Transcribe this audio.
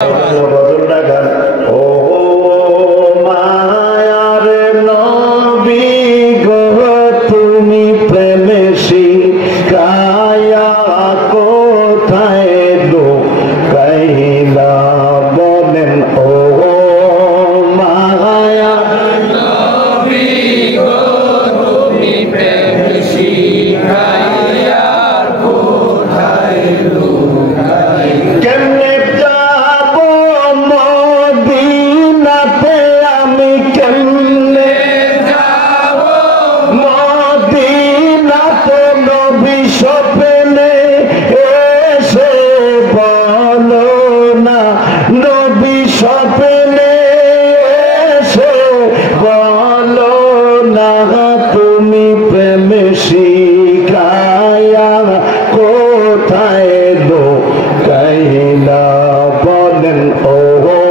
ও মায়ার নবী গো তুমি প্রেমে শিখায়া কোথায় লুকাইলা বলেন ও মায়ার নবী গো তুমি প্রেমে শিখায়া কোথায় লুকাইলা কেমনে স্বপ্নে এসে বলো না নবী স্বপ্নে এসে বলো না তুমি প্রেমে শিখায়া কোথায় লুকাইলা বলেন ও